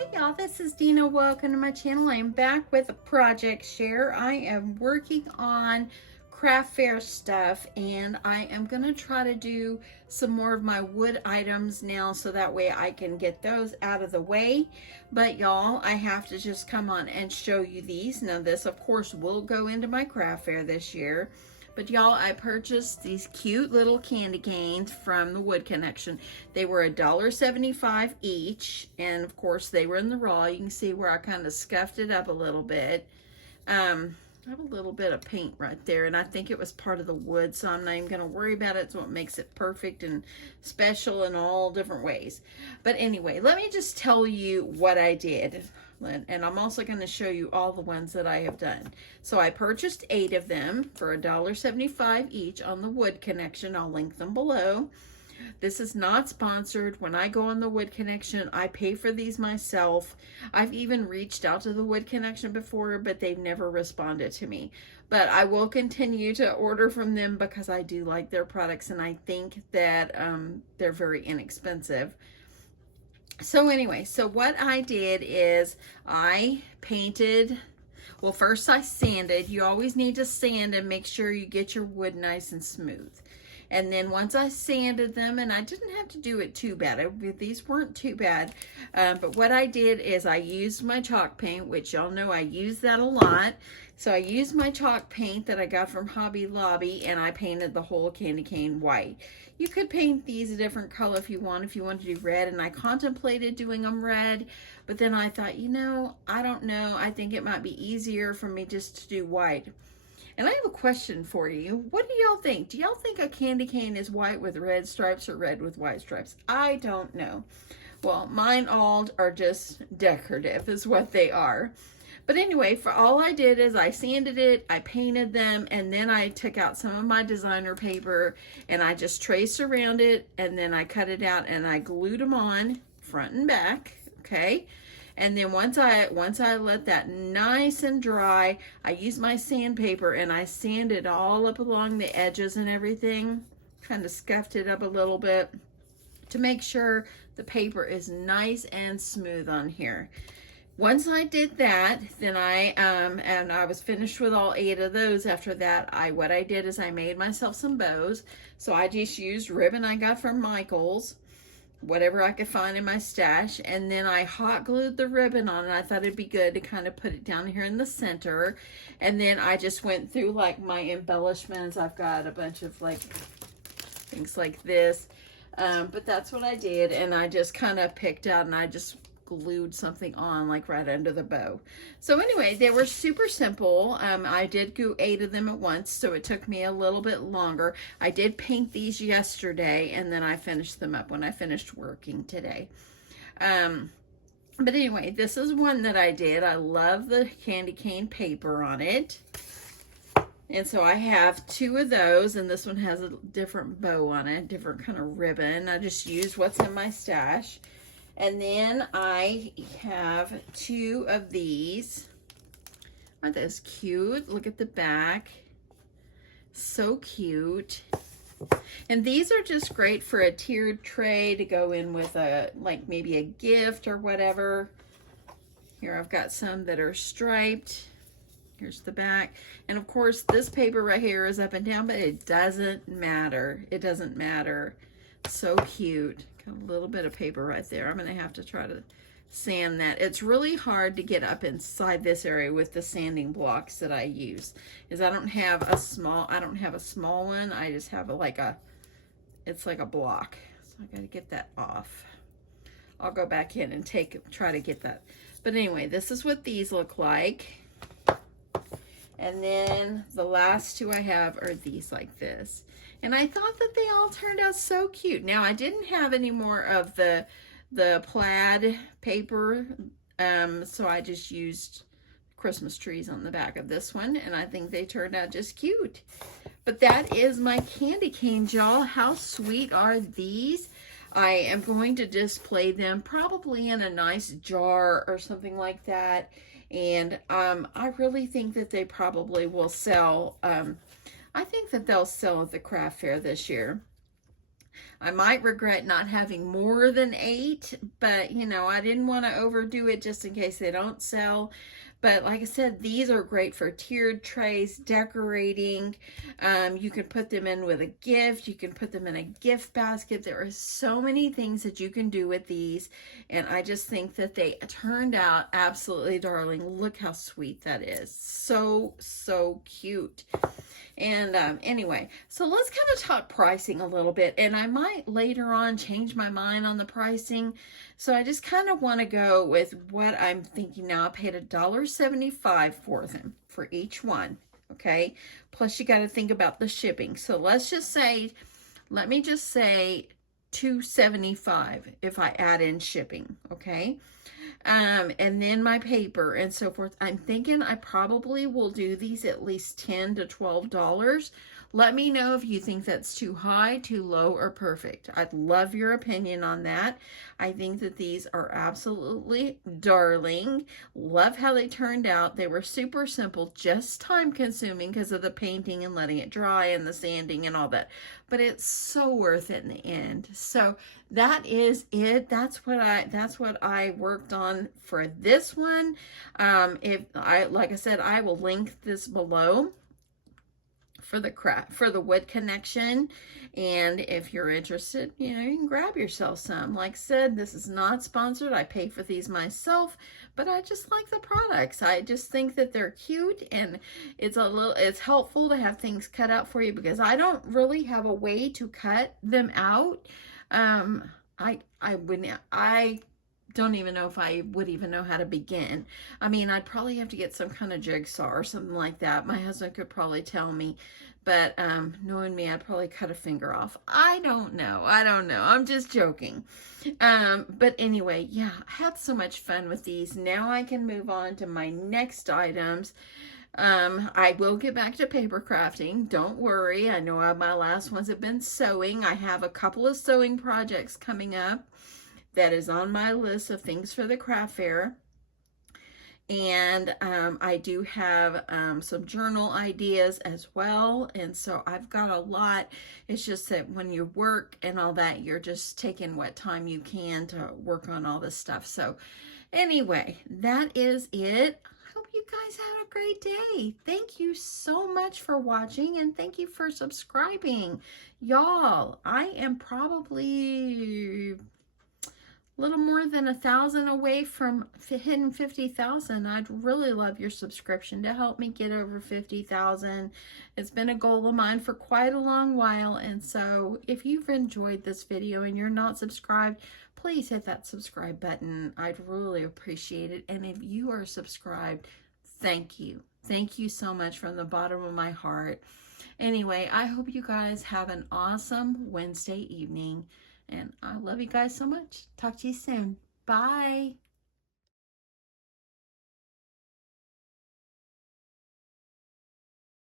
Hey y'all, this is Deanna. Welcome to my channel. I am back with a project share. I am working on craft fair stuff and I am going to try to do some more of my wood items now so that way I can get those out of the way. But y'all, I have to just come on and show you these. Now this of course will go into my craft fair this year. But y'all, I purchased these cute little candy canes from the Wood Connection. They were $1.75 each, and of course they were in the raw. You can see where I kind of scuffed it up a little bit. I have a little bit of paint right there, and I think it was part of the wood, so I'm not even going to worry about it. It's what makes it perfect and special in all different ways. But anyway, let me just tell you what I did. And I'm also going to show you all the ones that I have done. So I purchased 8 of them for $1.75 each on the Wood Connection. I'll link them below. This is not sponsored. When I go on the Wood Connection, I pay for these myself. I've even reached out to the Wood Connection before, but they've never responded to me. But I will continue to order from them because I do like their products and I think that they're very inexpensive. So anyway, so what I did is I painted, well first I sanded. You always need to sand and make sure you get your wood nice and smooth. And then once I sanded them, and I didn't have to do it too bad. These weren't too bad. But what I did is I used my chalk paint, which y'all know I use that a lot. So I used my chalk paint that I got from Hobby Lobby, and I painted the whole candy cane white. You could paint these a different color if you want to do red, and I contemplated doing them red, but then I thought, you know, I don't know. I think it might be easier for me just to do white. And I have a question for you. What do y'all think? Do y'all think a candy cane is white with red stripes or red with white stripes? I don't know. Well, mine all are just decorative is what they are. But anyway, for all I did is I sanded it, I painted them, and then I took out some of my designer paper and I just traced around it, and then I cut it out and I glued them on front and back, okay? And then once I let that nice and dry, I used my sandpaper and I sanded all up along the edges and everything. Kind of scuffed it up a little bit to make sure the paper is nice and smooth on here. Once I did that, then and I was finished with all 8 of those. After that, what I did is I made myself some bows. So I just used ribbon I got from Michael's, whatever I could find in my stash, and then I hot glued the ribbon on, and I thought it'd be good to kind of put it down here in the center. And then I just went through like my embellishments. I've got a bunch of like things like this, but that's what I did, and I just kind of picked out and I just glued something on like right under the bow. So anyway, they were super simple. I did glue 8 of them at once, so it took me a little bit longer. I did paint these yesterday, and then I finished them up when I finished working today. But anyway, this is one that I did. I love the candy cane paper on it. And so I have 2 of those, and this one has a different bow on it, different kind of ribbon. I just used what's in my stash. And then I have 2 of these. Aren't those cute? Look at the back. So cute. And these are just great for a tiered tray to go in with a, like maybe a gift or whatever. Here I've got some that are striped. Here's the back. And of course this paper right here is up and down, but it doesn't matter. It doesn't matter. So cute. Got a little bit of paper right there. I'm going to have to try to sand that. It's really hard to get up inside this area with the sanding blocks that I use, is I don't have a small one. I just have it's like a block. So I got to get that off. I'll go back in and try to get that. But anyway, this is what these look like. And then the last 2 I have are these like this. And I thought that they all turned out so cute. Now, I didn't have any more of the plaid paper, so I just used Christmas trees on the back of this one, and I think they turned out just cute. But that is my candy canes, y'all. How sweet are these? I am going to display them probably in a nice jar or something like that. And I really think that they probably will sell. I think that they'll sell at the craft fair this year. I might regret not having more than 8, but you know, I didn't want to overdo it just in case they don't sell. But like I said, these are great for tiered trays, decorating. You can put them in with a gift. You can put them in a gift basket. There are so many things that you can do with these. And I just think that they turned out absolutely darling. Look how sweet that is. So, so cute. And anyway, so let's kind of talk pricing a little bit. And I might later on change my mind on the pricing. So I just kind of want to go with what I'm thinking now. I paid $1.75 for them, for each one. Okay. Plus you got to think about the shipping. So let's just say, let me just say $2.75 if I add in shipping. Okay. And then my paper and so forth. I'm thinking I probably will do these at least $10 to $12. Let me know if you think that's too high, too low, or perfect. I'd love your opinion on that. I think that these are absolutely darling. Love how they turned out. They were super simple, just time consuming because of the painting and letting it dry and the sanding and all that. But it's so worth it in the end. So that is it. That's what I worked on for this one. Like I said, I will link this below for the wood connection, and if you're interested, you know, you can grab yourself some. Like I said, this is not sponsored. I pay for these myself, but I just like the products. I just think that they're cute, and it's helpful to have things cut out for you because I don't really have a way to cut them out. I don't even know if I would even know how to begin. I mean, I'd probably have to get some kind of jigsaw or something like that. My husband could probably tell me, but knowing me, I'd probably cut a finger off. I don't know. I'm just joking. But anyway, yeah, I had so much fun with these. Now I can move on to my next items. I will get back to paper crafting. Don't worry. I know my last ones have been sewing. I have a couple of sewing projects coming up. That is on my list of things for the craft fair. And I do have some journal ideas as well. And so I've got a lot. It's just that when you work and all that, you're just taking what time you can to work on all this stuff. So anyway, that is it. I hope you guys had a great day. Thank you so much for watching, and thank you for subscribing. Y'all, I am probably little more than 1,000 away from hitting 50,000. I'd really love your subscription to help me get over 50,000. It's been a goal of mine for quite a long while, and so if you've enjoyed this video and you're not subscribed, please hit that subscribe button. I'd really appreciate it. And if you are subscribed, thank you. Thank you so much from the bottom of my heart. Anyway, I hope you guys have an awesome Wednesday evening. And I love you guys so much. Talk to you soon. Bye.